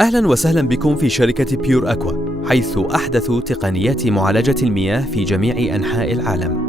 أهلا وسهلا بكم في شركة بيور أكوا، حيث أحدث تقنيات معالجة المياه في جميع أنحاء العالم.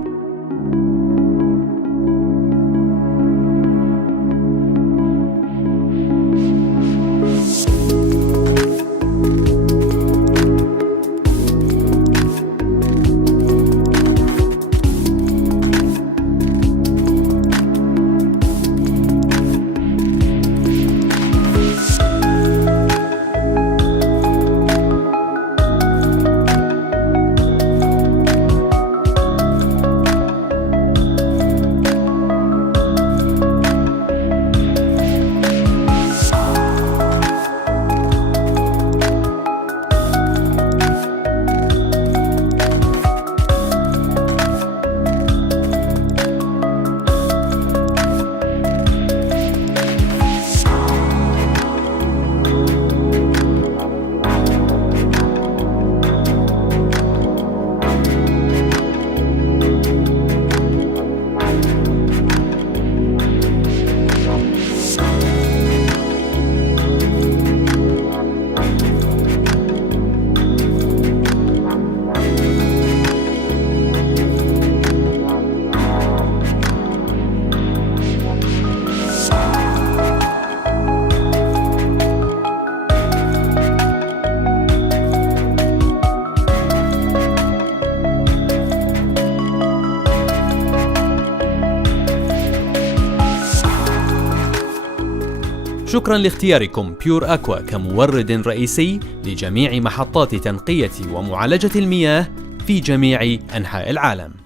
شكرا لاختياركم بيور أكوا كمورد رئيسي لجميع محطات تنقية ومعالجة المياه في جميع أنحاء العالم.